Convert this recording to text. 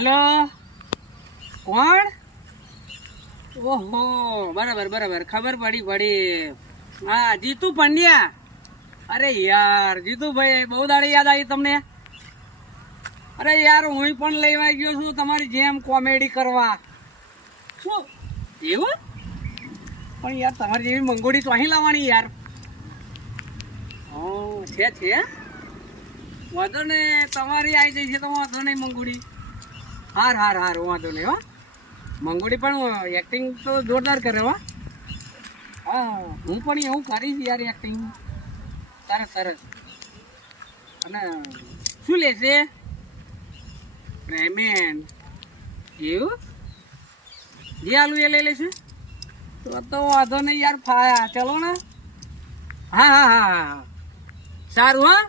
Hello, કોણ? ઓહો, બરાબર બરાબર, ખબર પડી. હા, જીતુ પંડ્યા. અરે યાર, જીતુભાઈ, બહુ દાડી યાદ આવી તમને. અરે યાર, હું પણ લેવા ગયો છું તમારી જેમ કોમેડી કરવા. શું એવું? પણ યાર, તમારી જેવી મંગોડી તો અહીં લાવવાની યાર. છે વાંધો ને, તમારી આવી જઈ છે તો વાંધો નહીં મંગોડી. હાર વાંધો નહીં. હો, મંગોડી પણ એક્ટિંગ તો જોરદાર કરે. હો, હા, હું પણ એવું કરીશ યાર એક્ટિંગ. સરસ. અને શું લેશે? પેમેન્ટ એવું? જે આલું એ લઈ લેશે તો વાંધો નહીં યાર. ચલો ને. હા સારું. હા,